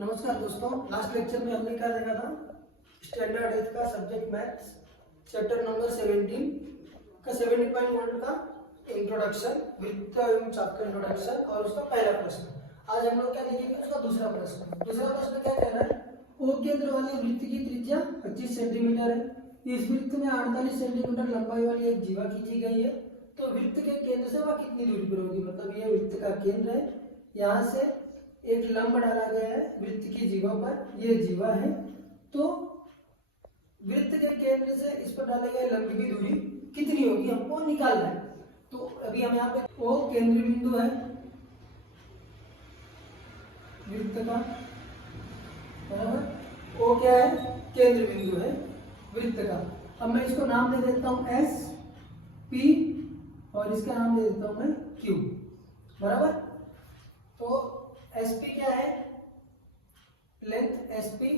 नमस्कार दोस्तों, last lecture में हमने क्या देखा था? स्टैंडर्ड 8 का सब्जेक्ट मैथ्स चैप्टर नंबर 17 का 70.1 का इंट्रोडक्शन, वृत्त एवं चाप का इंट्रोडक्शन और उसका पहला प्रश्न। आज हम लोग क्या देखेंगे? उसका दूसरा प्रश्न क्या कह रहा है? ओ केंद्र वाली वृत्त की त्रिज्या 25 सेंटीमीटर है। इस वृत्त में 48 सेंटीमीटर लंबाई वाली एक जीवा खींची गई है। तो वृत्त के केंद्र से वह कितनी दूरी पर होगी? मतलब ये वृत्त का केंद्र है, यहाँ से एक लंब डाला गया है वृत्त की जीवा पर, ये जीवा है। तो वृत्त के केंद्र से इस पर डाले गए लंब की दूरी कितनी होगी हमको निकालना है। तो अभी हम यहाँ पे ओ केंद्र बिंदु है वृत्त का, बराबर। ओ क्या है? केंद्र बिंदु है वृत्त का। अब मैं इसको नाम दे देता हूँ एस पी और इसका नाम दे देता हूँ मैं क्यू, बराबर। तो एसपी क्या है? लेंथ एसपी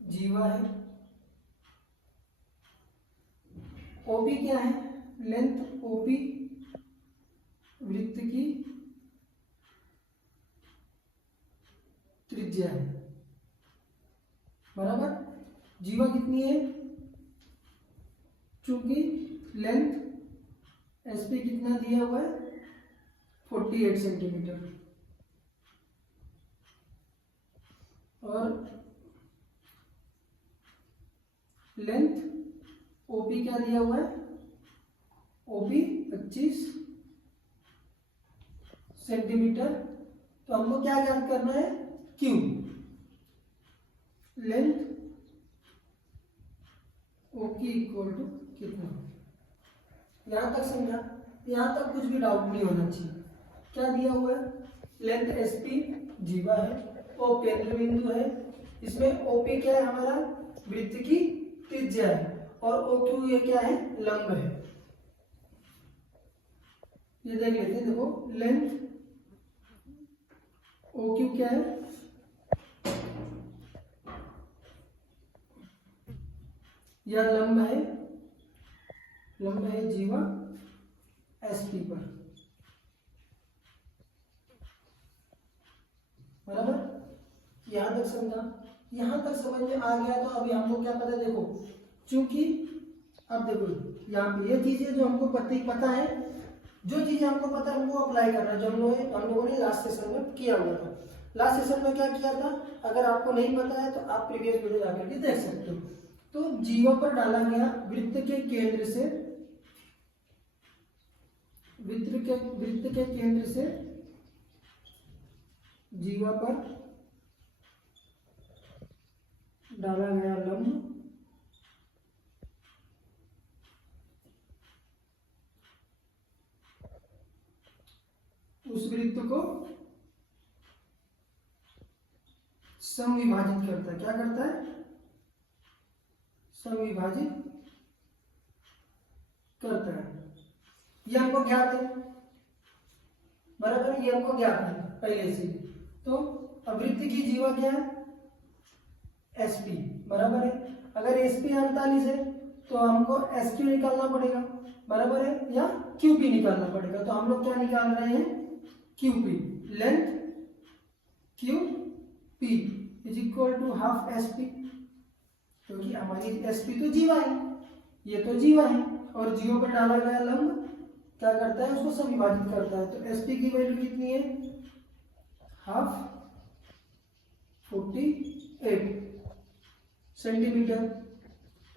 जीवा है। ओपी क्या है? लेंथ ओपी वृत्त की त्रिज्या है, बराबर। जीवा कितनी है? चूंकि लेंथ एसपी कितना दिया हुआ है? 48 सेंटीमीटर और लेंथ ओपी क्या दिया हुआ है? OP 25 centimetre. तो हमको क्या ज्ञात करना है? Q, length OQ equal to कितना। यहां तक समझा? यहां तक कुछ भी डाउट नहीं होना चाहिए। क्या दिया हुआ है? लेंथ एसपी जीवा है, ओ केंद्र बिंदु है, इसमें ओपी क्या है? हमारा वृत्त की त्रिज्या है और ओ क्यू ये क्या है? लंब है। ये देख लेते हैं, देखो लेंथ ओ क्यू क्या है? यह लंब है जीवा एसपी पर, बराबर। यहां तक समझा? यहां तक समझ में आ गया। तो अभी हमको क्या पता है? देखो, चूंकि अब देखो यहाँ पे ये चीजें जो हमको पता है, जो चीजें हमको पता है हमको अप्लाई करना है, जो हम लोगों ने लास्ट सेशन में किया हुआ था। लास्ट सेशन में क्या किया था? अगर आपको नहीं पता है तो आप प्रीवियस वीडियो जाकर के देख सकते हो। तो जीवा पर डाला गया वृत्त के केंद्र से, वृत्त के केंद्र से जीवा पर डाला गया लंब उस वृत्त को समविभाजित करता है। क्या करता है? समविभाजित करता है। ये हमको ज्ञात है, बराबर। ये हमको ज्ञात है पहले से। तो अब वृत्त की जीवा क्या है? एसपी, बराबर है। अगर एसपी 48 है तो हमको एसक्यू निकालना पड़ेगा, बराबर है, या क्यूपी निकालना पड़ेगा। तो हम लोग क्या निकाल रहे हैं? QP, length QP is equal to half SP, क्योंकि हमारी एसपी तो जीवा है, ये तो जीवा है और जीवा पर डाला गया लंब क्या करता है? उसको समविभाजित करता है। तो एसपी की वैल्यू कितनी है? Half 48 centimetre.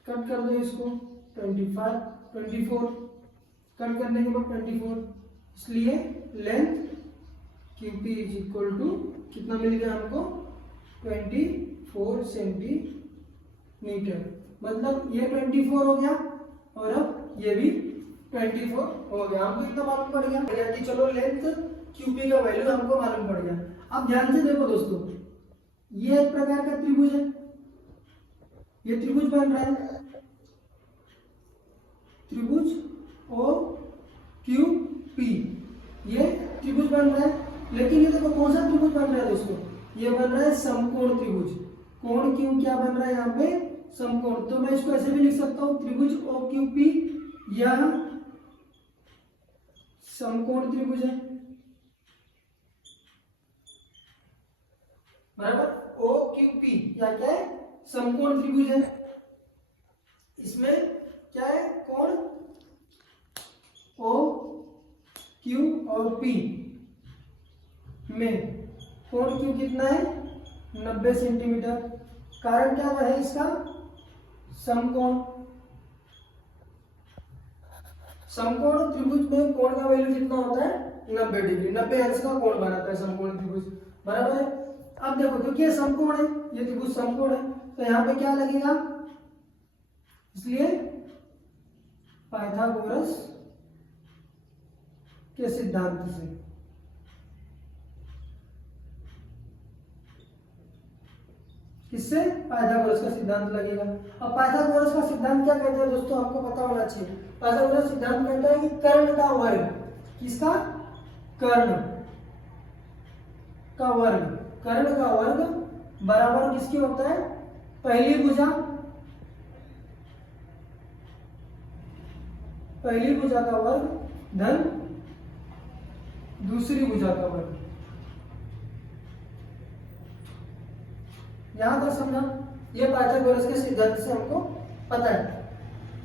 कट कर दो इसको, 24 कट करने के बाद 24, इसलिए length QP is equal to कितना मिल गया हमको? 24 सेंटीमीटर। मतलब ये 24 हो गया और अब ये भी 24 हो गया। हमको इतना मालूम पड़ गया कि चलो लेंथ क्यूपी का वैल्यू हमको मालूम पड़ गया। अब ध्यान से देखो दोस्तों, ये एक प्रकार का त्रिभुज है, ये त्रिभुज बन रहा है, त्रिभुज ओ क्यू पी, ये त्रिभुज बन रहा है। लेकिन ये देखो कौन सा त्रिभुज बन रहा है दोस्तों? ये बन रहा है समकोण त्रिभुज। कोण क्यों क्या बन रहा है यहाँ पे? समकोण। तो मैं इसको ऐसे भी लिख सकता हूँ, त्रिभुज ओ क्यू पी यह समकोण त्रिभुज है। बराबर। ओ क्यू पी या क्या है, समकोण त्रिभुज है। इसमें क्या है, कोण ओ क्यू और पी में कोण क्यू कितना है, 90 सेंटीमीटर। कारण क्या है इसका, समकोण। समकोण त्रिभुज में कोण का वैल्यू कितना होता है, 90 डिग्री। 90 अंश का कोण बनाता है समकोण त्रिभुज, बराबर है। अब देखो, क्योंकि ये समकोण है, ये त्रिभुज समकोण है, तो यहाँ पे क्या लगेगा, इसलिए पाइथागोरस के सिद्धांत से किससे, पाइथागोरस का सिद्धांत लगेगा। अब पाइथागोरस का सिद्धांत क्या कहता है दोस्तों, आपको पता होना चाहिए। पाइथागोरस सिद्धांत कहता है कि कर्ण का वर्ग, किसका, कर्ण का वर्ग, कर्ण का वर्ग बराबर किसके होता है, पहली भुजा, पहली भुजा का वर्ग धन दूसरी भुजा का वर्ग। यहां तक समझा। ये पाइथागोरस के सिद्धांत से हमको पता है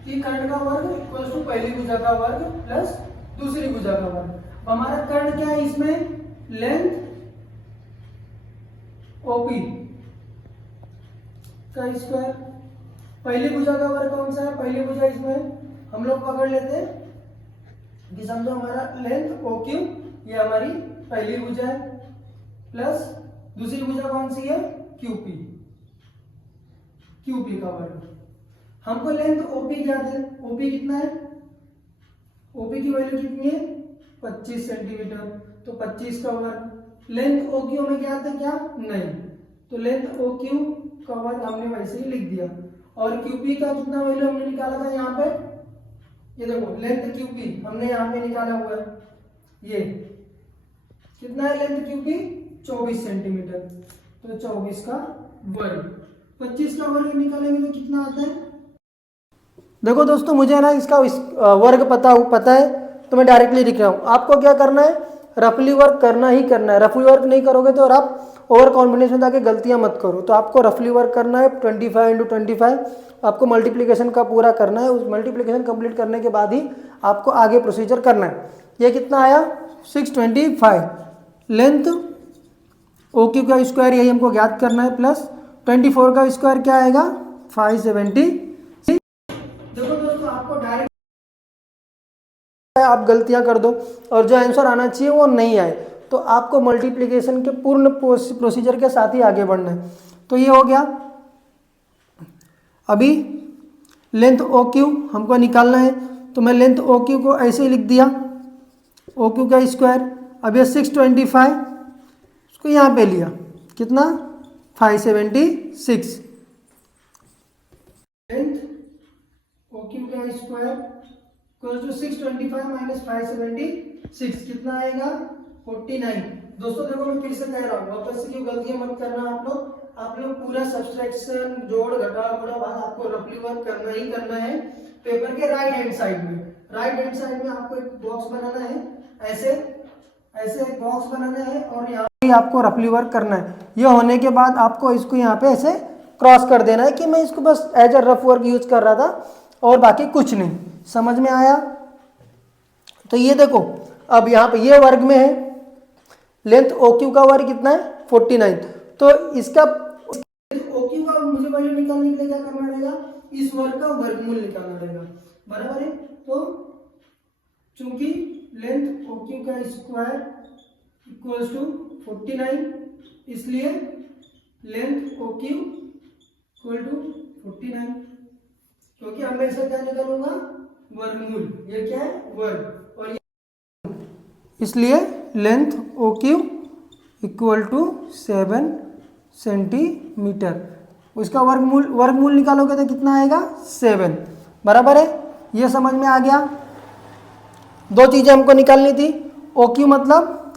कि कर्ण का वर्ग इक्वल टू पहली भुजा का वर्ग प्लस दूसरी भुजा का वर्ग। हमारा कर्ण क्या है, इसमें लेंथ ओपी का स्क्वायर। पहली भुजा का वर्ग कौन सा है, पहली भुजा इसमें हम लोग पकड़ लेते हैं कि समझो हमारा लेंथ ओ क्यू, ये हमारी पहली भुजा है, प्लस दूसरी भुजा कौन सी है, क्यूपी, क्यूपी का वर्ग। हमको लेंथ ओपी ज्ञात है, ओपी कितना है, ओपी की वैल्यू कितनी है, 25 सेंटीमीटर, तो 25 का वर्ग। लेंथ ओ क्यू में ज्ञात है क्या, नहीं, तो लेंथ ओ क्यू का वर्ग हमने वैसे ही लिख दिया। और क्यूपी का कितना वैल्यू हमने निकाला था यहाँ पे, ये देखो लेंथ क्यूपी हमने यहाँ पे निकाला हुआ है, ये कितना है लेंथ क्यूपी, 24 सेंटीमीटर, तो 24 का वर्ग। 25 का वर्ग निकालेंगे तो कितना आता है, देखो दोस्तों मुझे ना इसका वर्ग पता है, तो मैं डायरेक्टली लिख रहा हूँ। आपको क्या करना है, रफली वर्क करना ही करना है। रफली वर्क नहीं करोगे तो और आप ओवर कॉन्फिडेंस में जाके गलतियां मत करो। तो आपको रफली वर्क करना है, 25 × 25 आपको मल्टीप्लिकेशन का पूरा करना है। उस मल्टीप्लिकेशन कंप्लीट करने के बाद ही आपको आगे प्रोसीजर करना है। ये कितना आया, 625। लेंथ ओ क्यू का स्क्वायर यही हमको ज्ञात करना है, प्लस 24 का स्क्वायर क्या आएगा, 570। देखो दोस्तों आपको डायरेक्ट आप गलतियां कर दो और जो आंसर आना चाहिए वो नहीं आए, तो आपको मल्टीप्लिकेशन के पूर्ण प्रोसीजर के साथ ही आगे बढ़ना है। तो ये हो गया। अभी लेंथ ओ क्यू हमको निकालना है, तो मैं लेंथ ओ क्यू को ऐसे ही लिख दिया, ओ क्यू का स्क्वायर। अब ये 625 उसको यहाँ पे लिया, कितना, 576। लेंथ ओ क्यू का स्क्वायर इक्वल टू 625 माइनस 576 कितना आएगा, 49। दोस्तों देखो मैं फिर से कह रहा हूँ, वापस से क्यों गलतियां मत करना आप लोग पूरा सब्सट्रैक्शन जोड़ घटाव गुणा भाग आपको रफली वर्क करना ही करना है। पेपर के राइट हैंड साइड में आपको एक बॉक्स बनाना है, ऐसे एक बॉक्स बनाना है और यहाँ पे आपको रफली वर्क करना है। ये होने के बाद आपको इसको यहाँ पे ऐसे क्रॉस कर देना है कि मैं इसको बस as a rough work use कर रहा था और बाकी कुछ नहीं। समझ में आया। तो ये देखो अब यहाँ पे ये वर्ग में है, लेंथ ओ क्यू का वर्ग कितना है, 49। तो इसका ओ क्यू का मुझे वैल्यू निकालने के लिए क्या करना रहेगा, इस वर्ग का वर्गमूल निकालना रहेगा, बराबर है। तो चूंकि लेंथ ओ क्यू का स्क्वायर इक्वल्स टू 49, इसलिए length O Q equal to 49, क्योंकि अब मैं इसे क्या निकालूंगा, वर्गमूल। ये क्या है, वर्ग, और ये इसलिए length O Q equal to 7 centimetre. उसका वर्गमूल निकालोगे तो कितना आएगा, 7, बराबर है। ये समझ में आ गया। दो चीजें हमको निकालनी थी, ओ क्यू मतलब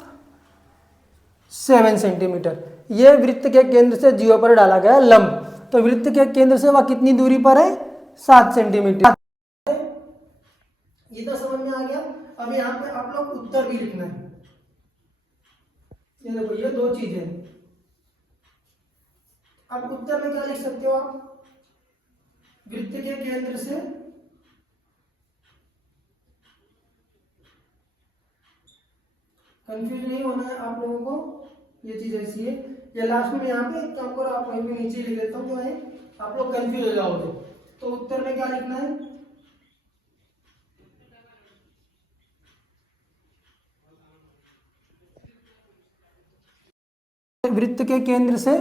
7 सेंटीमीटर, ये वृत्त के केंद्र से जीवा पर डाला गया लंब, तो वृत्त के केंद्र से वह कितनी दूरी पर है, 7 सेंटीमीटर। ये तो समझ में आ गया। अब यहाँ पे आप लोग उत्तर भी लिखना है। ये देखो ये दो चीजें, अब उत्तर में क्या लिख सकते हो आप, वृत्त के केंद्र से कंफ्यूज नहीं होना है आप लोगों को, ये चीज ऐसी है। या लास्ट में यहाँ पे एक काम करो, आप वहीं पे नीचे लिख देता हूँ, क्या है आप लोग कंफ्यूज हो जाओ तो उत्तर में क्या लिखना है, वृत्त के केंद्र से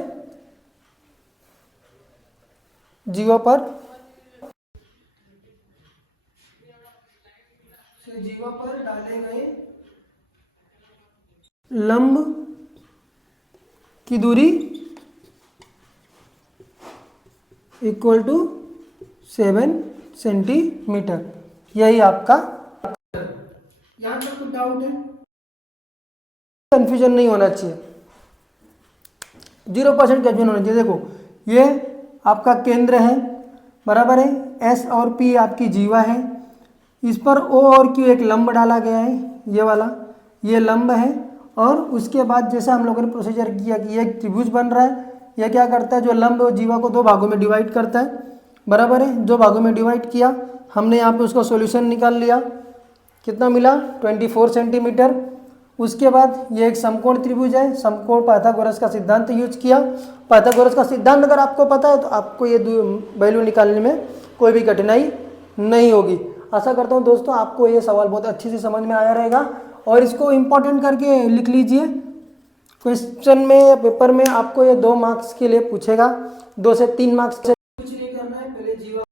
जीवा पर डाले गए लंब की दूरी इक्वल टू 7 सेंटीमीटर। यही आपका, यहाँ तक कुछ डाउट है, कंफ्यूजन नहीं होना चाहिए, 0% कंफ्यूजन होना चाहिए। देखो ये आपका केंद्र है, बराबर है, एस और पी आपकी जीवा है, इस पर ओ और क्यू एक लंब डाला गया है, ये वाला ये लंब है। और उसके बाद जैसे हम लोगों ने प्रोसीजर किया कि ये एक त्रिभुज बन रहा है, यह क्या करता है, जो लंब और जीवा को दो भागों में डिवाइड करता है, बराबर है, दो भागों में डिवाइड किया हमने, यहाँ पे उसका सॉल्यूशन निकाल लिया, कितना मिला 24 सेंटीमीटर। उसके बाद ये एक समकोण त्रिभुज है, समकोण पाइथागोरस का सिद्धांत यूज किया। पाइथागोरस का सिद्धांत अगर आपको पता है तो आपको ये वैल्यू निकालने में कोई भी कठिनाई नहीं होगी। आशा करता हूँ दोस्तों आपको ये सवाल बहुत अच्छे से समझ में आया रहेगा, और इसको इम्पोर्टेंट करके लिख लीजिए। क्वेश्चन में या पेपर में आपको ये 2 मार्क्स के लिए पूछेगा, 2 से 3 मार्क्स से कुछ नहीं करना है, पहले जीवा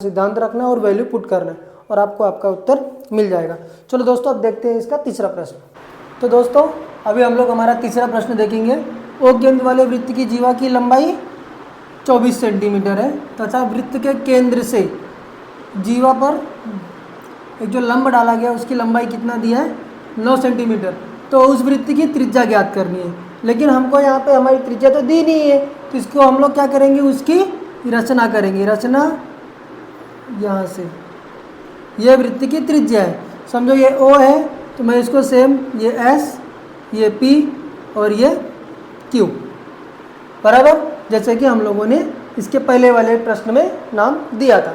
सिद्धांत रखना है और वैल्यू पुट करना है और आपको आपका उत्तर मिल जाएगा। चलो दोस्तों अब देखते हैं इसका तीसरा प्रश्न। तो दोस्तों अभी हम लोग हमारा तीसरा प्रश्न देखेंगे। ओ केंद्र वाले वृत्त की जीवा की लंबाई 24 सेंटीमीटर है तथा वृत्त के केंद्र से जीवा पर एक जो लंब डाला गया उसकी लंबाई कितना दिया है 9 सेंटीमीटर। तो उस वृत्त की त्रिज्या ज्ञात करनी है, लेकिन हमको यहाँ पे हमारी त्रिज्या तो दी नहीं है, तो इसको हम लोग क्या करेंगे, उसकी रचना करेंगे। रचना यहाँ से, ये वृत्त की त्रिज्या है, समझो ये ओ है तो मैं इसको सेम ये एस, ये पी और ये क्यू, बराबर, जैसे कि हम लोगों ने इसके पहले वाले प्रश्न में नाम दिया था।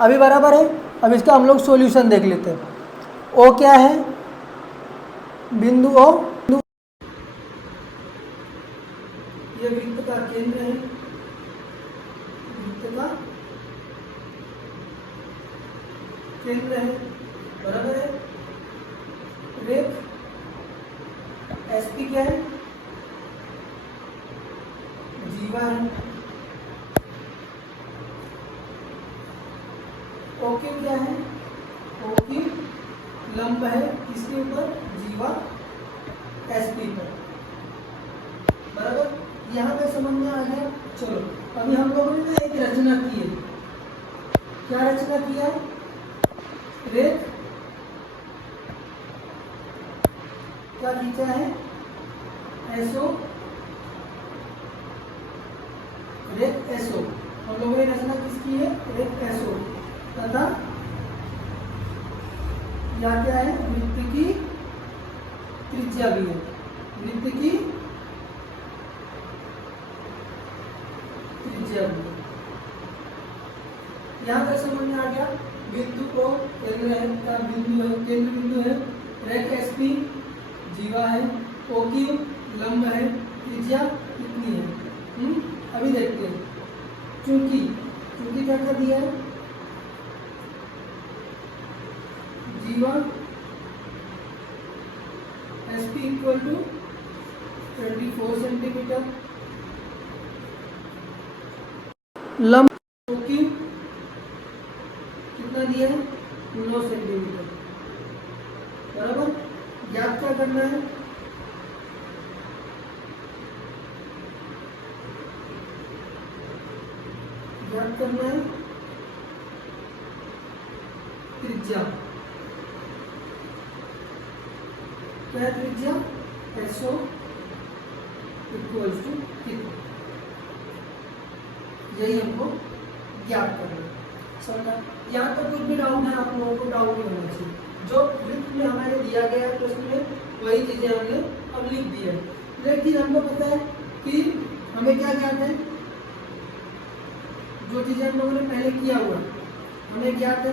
अभी बराबर है, अब इसका हम लोग सॉल्यूशन देख लेते हैं। ओ क्या है, बिंदु ओ, ये वृत्त का केंद्र है, वृत्त का केंद्र है, बराबर है। रेख एसपी क्या है, जीवा है। ओके क्या है, ओके लंब है, इसके ऊपर जीवा एसपी पर, बराबर। यहाँ पे समझ में आ गया। चलो अभी हम लोगों ने एक रचना की है, क्या रचना किया, रेख क्या खींचा है, एसओ, रेख एसओ, हम लोगों ने रचना किसकी है, रेख एसओ, तथा या क्या है, वृत्त की त्रिज्या भी है, वृत्त की त्रिज्या भी है। यहाँ पर समझ में आ गया, बिंदु को केंद्र है, का बिंदु है, केंद्र बिंदु है, रेख एसपी जीवा है, ओक्यू लंब है, त्रिज्या कितनी है। अभी देखते हैं, चूंकि क्या कर दिया है, जीवा एसपी इक्वल टू 24 सेंटीमीटर, लंब ओक्यू कितना दिया है 9 सेंटीमीटर, बराबर। ज्ञात क्या करना है, ज्ञात करना है त्रिज्या, क्या है त्रिज्या, एसओ इक्वल्स टू कितना, यही हमको ज्ञात करना है। समझा, यहाँ पर कुछ भी डाउट है आप लोगों को, डाउट नहीं होना चाहिए, जो वृत्त में हमारे दिया गया है प्रश्न में वही चीजें हमने अब लिख दी है। लेकिन हमको पता है कि हमें क्या ज्ञात है, जो चीजें हम लोगों ने पहले किया हुआ हमें ज्ञात है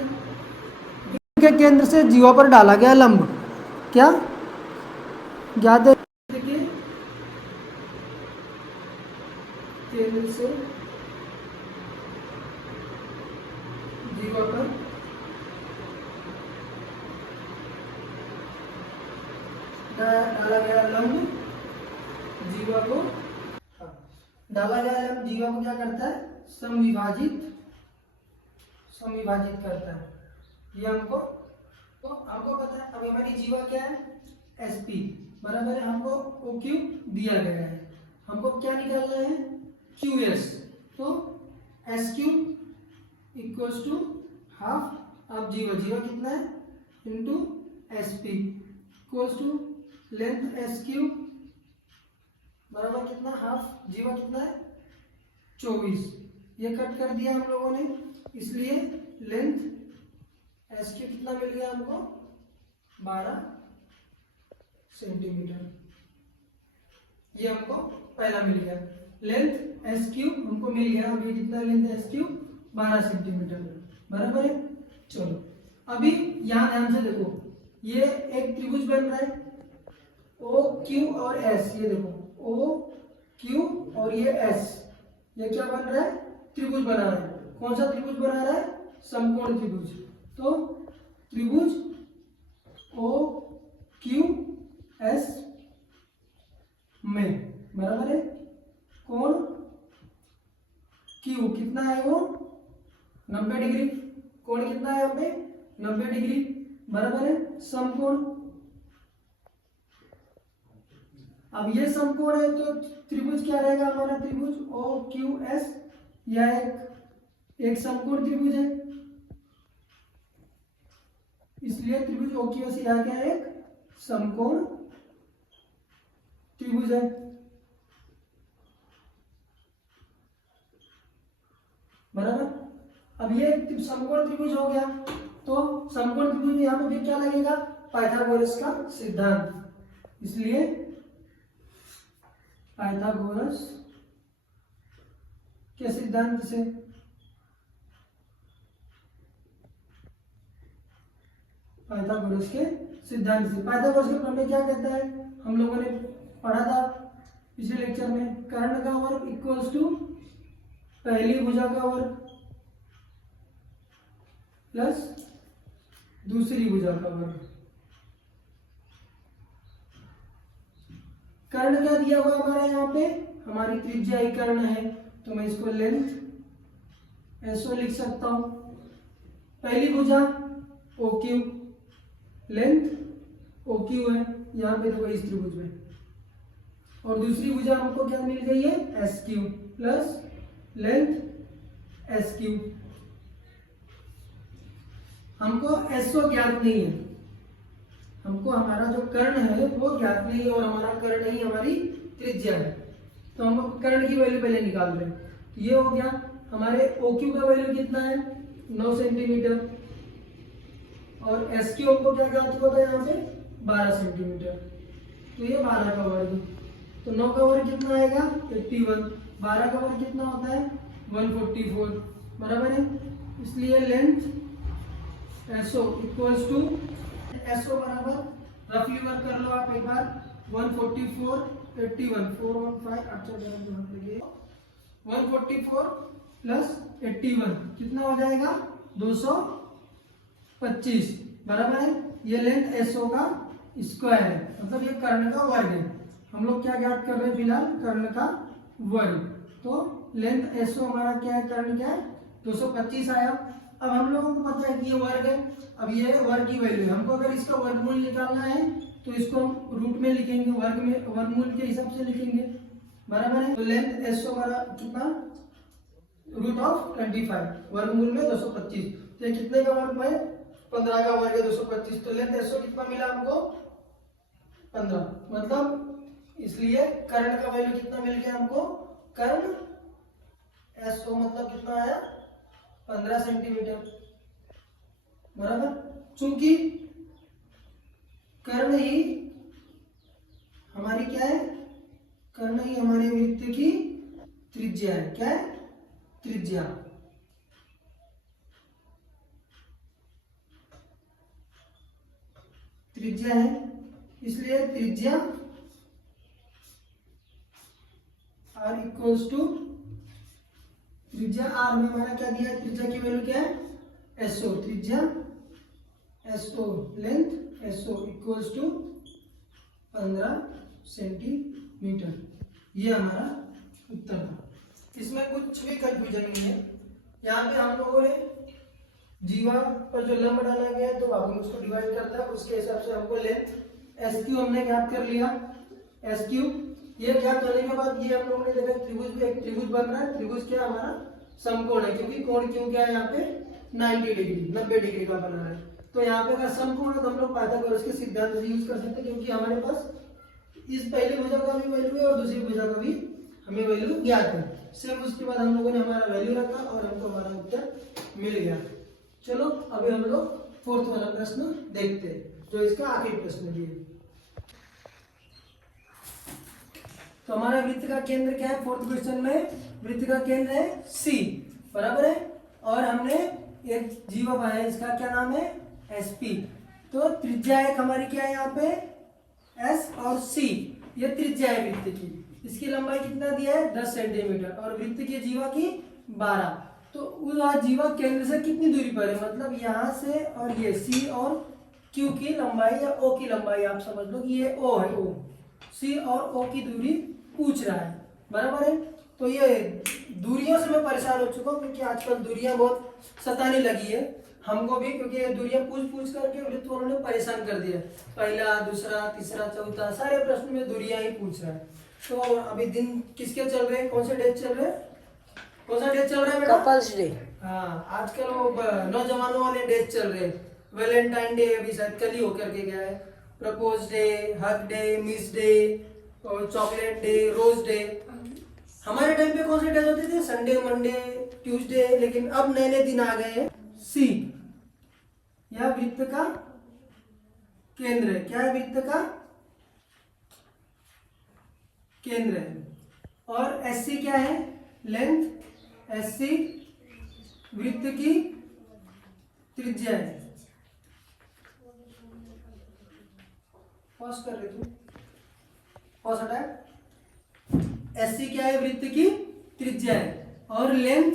के केंद्र से जीवा पर डाला गया लंब क्या ज्ञात है के केंद्र से जीवा पर डाला गया लंब जीवा को डाला गया लंब जीवा को क्या करता है, समविभाजित करता है। ये हमको पता है। अब हमारी जीवा क्या है, एसपी बराबर है, हमको ओ क्यू दिया गया है, हमको क्या निकालना है, क्यू एस। तो S Q equals to half, अब जीवा कितना है into S P equals to length S Q बराबर कितना, हाफ, जीवा कितना है 24, ये कट कर दिया हम लोगों ने, इसलिए लेंथ एस क्यू कितना मिल गया हमको 12 सेंटीमीटर, ये हमको पहला मिल गया। लेंथ एस क्यू हमको मिल गया, अभी कितना लेंथ एस क्यू 12 सेंटीमीटर बराबर है। चलो अभी यहां ध्यान से देखो, ये एक त्रिभुज बन रहा है ओ क्यू और एस, ये देखो ओ क्यू और ये एस, ये क्या बन रहा है, त्रिभुज बना रहा है। कौन सा त्रिभुज बना रहा है, समकोण त्रिभुज। तो त्रिभुज ओ क्यू एस में बराबर है कोण क्यू कितना है वो 90 डिग्री, कोण कितना है यहाँ पे 90 डिग्री बराबर है समकोण। अब ये समकोण है तो त्रिभुज क्या रहेगा हमारा, त्रिभुज ओ क्यू एस, यह एक समकोण त्रिभुज है, इसलिए त्रिभुज ओ क्यू एस यह क्या है, एक समकोण त्रिभुज है बराबर। अब ये समकोण त्रिभुज हो गया, तो समकोण त्रिभुज में यहाँ पे क्या लगेगा, पाइथागोरस का सिद्धांत, इसलिए पाइथागोरस के सिद्धांत से पाइथागोरस के प्रमेय क्या कहता है, हम लोगों ने पढ़ा था पिछले लेक्चर में, कर्ण का वर्ग इक्वल्स टू पहली भुजा का वर्ग प्लस दूसरी भुजा का वर्ग। कर्ण क्या दिया हुआ हमारा यहाँ पे, हमारी त्रिज्या ही कर्ण है, तो मैं इसको लेंथ एसओ लिख सकता हूं। पहली भुजा O Q, length O Q है यहाँ पे देखो इस त्रिभुज में, और दूसरी भुजा हमको क्या मिल गई है, S Q plus length S Q. हमको एसओ ज्ञात नहीं है, हमको हमारा जो कर्ण है वो ज्ञात नहीं है, और हमारा कर्ण ही हमारी त्रिज्या है, तो हम कर्ण की वैल्यू पहले निकाल रहे हैं। तो ये हो गया हमारे OQ का वैल्यू कितना है 9 सेंटीमीटर, और SQ हमको क्या ज्ञात होता है यहाँ पे 12 सेंटीमीटर, तो ये 12 का वर्ग, तो 9 का वर्ग कितना आएगा 81, 12 का वर्ग कितना होता है 144 बराबर है। इसलिए length SO equals to, SO बराबर रफली वर्क कर लो आप एक बार, 144 81 415 अच्छा 144 प्लस 81 कितना हो जाएगा 225 बराबर है। ये लेंथ SO का स्क्वायर है, मतलब ये कर्ण का वर्ग है। हम लोग क्या ज्ञात कर रहे हैं फिलहाल, कर्ण का वर्ग। तो लेंथ SO हमारा क्या है, कर्ण क्या है 225 आया। अब हम लोगों को पता है कि ये वर्ग है, अब ये वर्ग की वैल्यू है, हमको अगर इसका वर्गमूल निकालना है तो इसको हम रूट में लिखेंगे, वर्ग में वर्गमूल के हिसाब से लिखेंगे बराबर है। तो लेंथ SO हमारा कितना रूट ऑफ 25, वर्गमूल में 225, तो ये कितने का वर्ग है 15 का वर्ग है 225, तो लेंथ SO कितना मिला हमको 15, मतलब इसलिए कर्ण का वैल्यू कितना मिल गया हमको, कर्ण SO मतलब कितना आया 15 सेंटीमीटर बराबर। चूंकि कर्ण ही हमारी क्या है, करना ही हमारे वृत्त की त्रिज्या है। क्या है? त्रिज्या। त्रिज्या है, इसलिए त्रिज्या r इक्वल्स टू, त्रिज्या r में हमारा क्या दिया है? त्रिज्या की वैल्यू क्या है? SO। त्रिज्या SO, length SO equals to 15 centimetre. ये हमारा उत्तर था। इसमें कुछ भी कंफ्यूजन नहीं है। यहाँ पे हम लोगों ने जीवा पर जो लंब डाला गया है तो भागों में उसको डिवाइड करता है, उसके हिसाब से हमको लेंथ एस क्यू हमने ज्ञात कर लिया। एस क्यू ये ज्ञात होने के बाद ये हम लोगों ने देखा त्रिभुज, एक त्रिभुज बन रहा है। त्रिभुज क्या हमारा? समकोण है, क्योंकि कोण क्यों क्या है यहाँ पे? 90 डिग्री, 90 डिग्री का बन रहा है। तो यहाँ पे अगर समकोण है तो हम लोग पाइथागोरस के सिद्धांत से यूज कर सकते हैं, क्योंकि हमारे पास इस पहली भुजा का भी वैल्यू है और दूसरी भुजा का भी हमें वैल्यू ज्ञात है। सिर्फ उसके बाद हम लोगों ने हमारा वैल्यू रखा और हमको हमारा उत्तर मिल गया। चलो अभी हम लोग फोर्थ वाला प्रश्न देखते हैं, जो इसका आखिरी प्रश्न भी है। तो हमारा वृत्त का केंद्र क्या है? फोर्थ क्वेश्चन में वृत्त का केंद्र है सी, बराबर है। और हमने एक जीवा बनाया, इसका क्या नाम है? एसपी। तो त्रिज्या एक हमारी क्या है यहाँ पे? एस और सी, ये त्रिज्या है वृत्त की। इसकी लंबाई कितना दिया है? 10 सेंटीमीटर और वृत्त की जीवा की 12। तो उस जीवा केंद्र से कितनी दूरी पर है? मतलब यहाँ से और ये सी और क्यू की लंबाई या ओ की लंबाई आप समझ लो कि ये ओ है। ओ सी और ओ की दूरी पूछ रहा है, बराबर है। तो ये दूरियों से मैं परेशान हो चुका हूँ, क्योंकि आजकल दूरियां बहुत सताने लगी है हमको भी, क्योंकि ये दूरियां पूछ पूछ करके वृत्त वालों ने परेशान कर दिया। पहला, दूसरा, तीसरा, चौथा, सारे प्रश्न में दूरियां ही पूछ रहा है। तो अभी दिन किसके चल रहे हैं? कौन से डेज चल रहे हैं? कौन सा डेज चल रहा है बेटा? Couples day. हाँ, आजकल वो नौजवानों वाले डेज चल रहे हैं। वैलेंटाइन डे अभी शायद कल ही होकर के गया है। Propose day, hug day, miss day, और चॉकलेट डे, रोज डे। हमारे टाइम पे कौन से डेज होते थे? Sunday, Monday, Tuesday. लेकिन अब नए नए दिन आ गए हैं। सी यह वृत्त का केंद्र है। क्या है? वृत्त का केंद्र है। और एस सी क्या है? लेंथ। एस सी वृत्त की त्रिज्या है। पॉज कर रहे तू, पॉज हटा। एस सी क्या है? वृत्त की त्रिज्या है। और लेंथ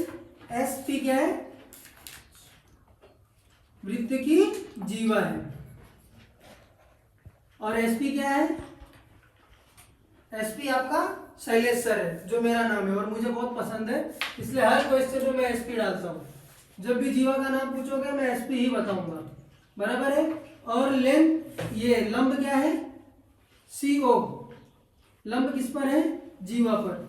एस पी क्या है? वृत्त की जीवा है। और एस पी क्या है? एस पी आपका शैलेश सर है, जो मेरा नाम है और मुझे बहुत पसंद है, इसलिए हर क्वेश्चन में मैं एसपी डालता हूँ। जब भी जीवा का नाम पूछोगे मैं एसपी ही बताऊंगा, बराबर है। और लेंथ, ये लंब क्या है? CO। लंब किस पर है? जीवा पर।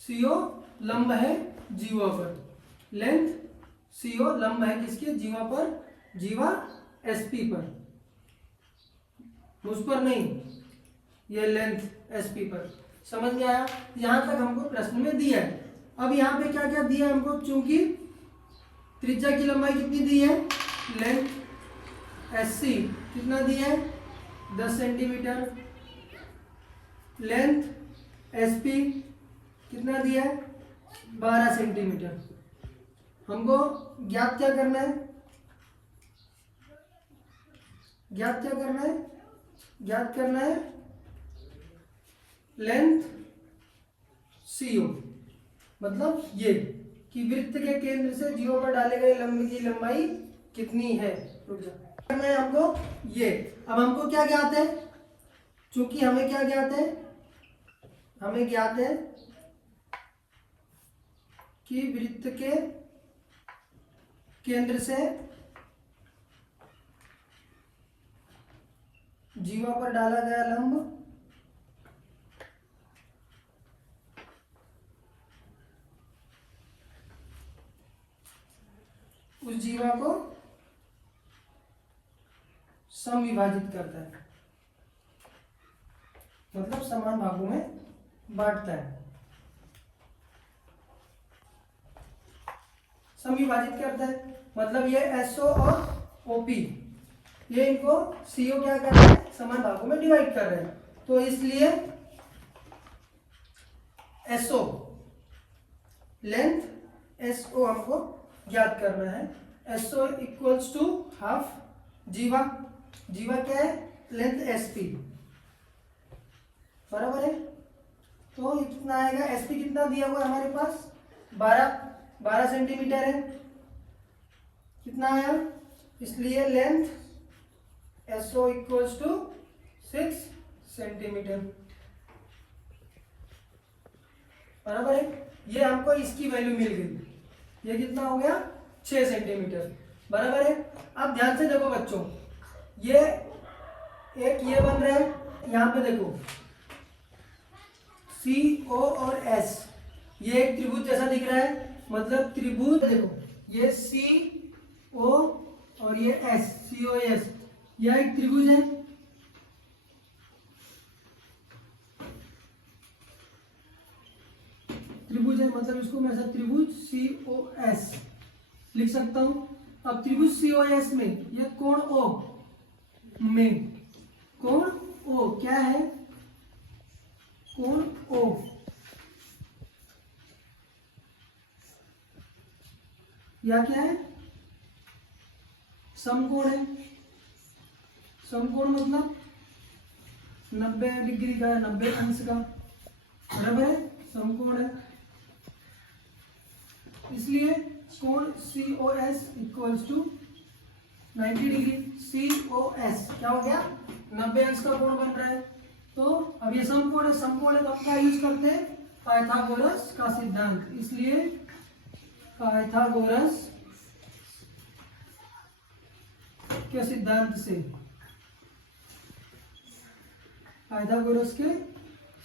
CO लंब है जीवा पर। लेंथ CO लंब है किसके? जीवा पर। जीवा SP पर, मुझ पर नहीं, ये लेंथ SP पर। समझ में आया? यहां तक हमको प्रश्न में दिया है। अब यहाँ पे क्या क्या दिया है हमको? चूंकि त्रिज्या की लंबाई कितनी दी है? लेंथ SC कितना दिया है? 10 सेंटीमीटर। लेंथ SP कितना दिया है? 12 सेंटीमीटर। हमको ज्ञात क्या करना है? ज्ञात क्या करना है? ज्ञात करना है लेंथ CO, मतलब ये कि वृत्त के केंद्र से जीवा पर डाले गए लंब की लंबाई कितनी है। रुक जा, करना है हमको ये। अब हमको क्या ज्ञात है? चूंकि हमें क्या ज्ञात है? हमें ज्ञात है कि वृत्त के केंद्र से जीवा पर डाला गया लंब उस जीवा को समविभाजित करता है, मतलब समान भागों में बांटता है। समविभाजित करता है मतलब ये SO और OP ये इनको CO क्या कर रहे हैं, समान भागों में डिवाइड कर रहे हैं। तो इसलिए SO लेंथ SO हमको ज्ञात करना है। SO इक्वल्स टू हाफ जीवा, जीवा क्या है, लेंथ SP बराबर है। तो ये कितना आएगा, SP कितना दिया हुआ है हमारे पास 12 सेंटीमीटर है, कितना आया, इसलिए length SO equals to 6 centimetre बराबर है। ये हमको इसकी वैल्यू मिल गई, ये कितना हो गया 6 सेंटीमीटर बराबर है। अब ध्यान से देखो बच्चों, ये एक ये बन रहा है, यहाँ पे देखो CO और S, ये एक त्रिभुज जैसा दिख रहा है, मतलब त्रिभुज देखो ये CO और ये S, COS, यह एक त्रिभुज है। त्रिभुज है मतलब इसको मैं ऐसा त्रिभुज COS लिख सकता हूं। अब त्रिभुज COS में ये कोण O में, कोण O क्या है, कोण O या क्या है, समकोण है। समकोण मतलब 90 डिग्री का, 90 अंश का बराबर है, समकोण है। इसलिए कोण COS equals to 90 degree. COS क्या हो गया, 90 अंश का कोण बन रहा है। तो अब ये समकोण है, समकोण है तो हम क्या यूज करते हैं, पाइथागोरस का सिद्धांत। इसलिए पाइथागोरस के सिद्धांत से, पाइथागोरस के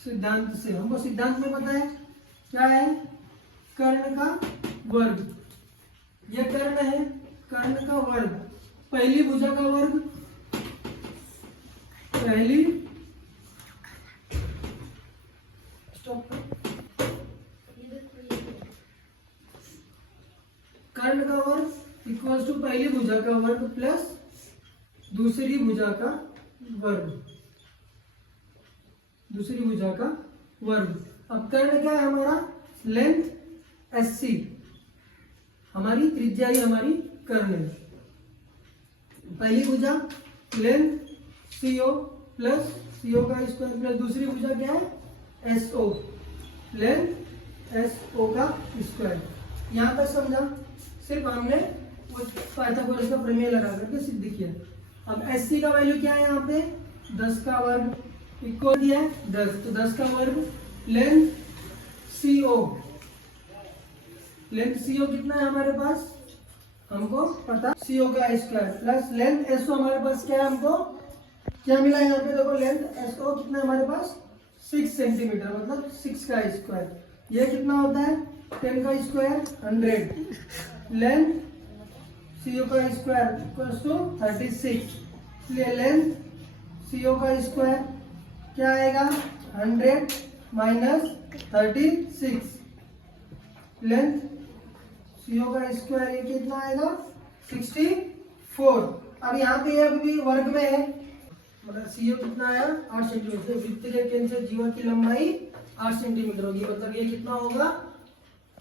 सिद्धांत से हमको सिद्धांत में पता है क्या है, कर्ण का वर्ग, ये कर्ण है, कर्ण का वर्ग, पहली भुजा का वर्ग, पहली कर्ण का वर्ग इक्वल्स टू पहली भुजा का वर्ग प्लस दूसरी भुजा का वर्ग, दूसरी भुजा का वर्ग। अब कर्ण क्या है हमारा, लेंथ SC, हमारी त्रिज्या ही हमारी कर्ण है। पहली भुजा लेंथ CO प्लस CO का स्क्वायर प्लस दूसरी भुजा क्या है SO, लेंथ SO का स्क्वायर। यहाँ तक समझा, सिर्फ हमने पाइथागोरस का प्रमेय लगा करके सिद्ध किया। अब SC का वैल्यू क्या है, यहाँ पे 10 का वर्ग इक्वल दिया है 10, तो 10 का वर्ग, लेंथ CO, लेंथ CO कितना है हमारे पास, हमको पता, CO का स्क्वायर प्लस लेंथ SO हमारे पास क्या है, हमको क्या मिला यहाँ पे देखो, लेंथ SO कितना है हमारे पास 6 सेंटीमीटर, मतलब 6 का स्क्वायर। ये कितना होता है 10 का स्क्वायर 100, लेंथ CO का स्क्वायर इक्वल्स टू 36, इसलिए लेंथ CO का स्क्वायर क्या आएगा 100 माइनस 36, लेंथ CO का स्क्वायर ये कितना आएगा 64। अब यहाँ पे ये अभी वर्ग में है, मतलब CO कितना आया 8 सेंटीमीटर, वृत्त के केंद्र से जीवा की लंबाई 8 सेंटीमीटर होगी, मतलब ये कितना होगा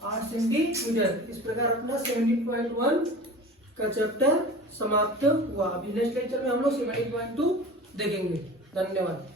8 सेंटीमीटर। इस प्रकार अपना 17.1 का चैप्टर समाप्त हुआ। अभी नेक्स्ट लेक्चर में हम लोग 17.2 देखेंगे। धन्यवाद।